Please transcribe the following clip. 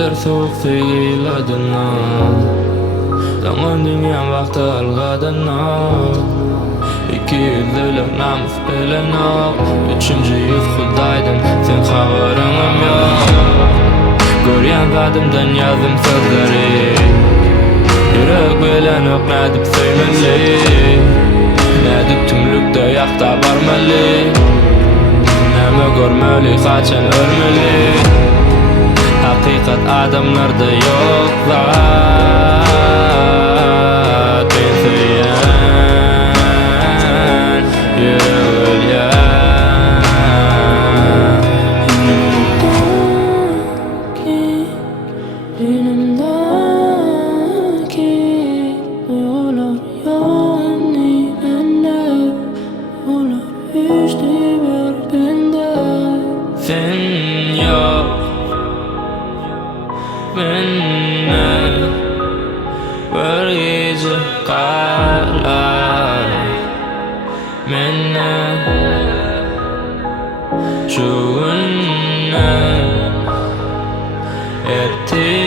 Geceler soğuk seyladına Zaman dünya vakti algadına İki yüzlülük namus bilena Üçüncü yüz Hudaydan sen haberim yok Göryen zadımdan yazdım sözleri Yürek bilen öknedip söymeli Nedip tümlükte yakta barmeli Neme görmeli kaçan örmeli Hakikat adamlarda yok zat Ben söyleyen yürek ölyen Dinimdeki duygular yani bende Onlar işte bir bende Sen yok benimle bir gece kalar Menne şu günne etti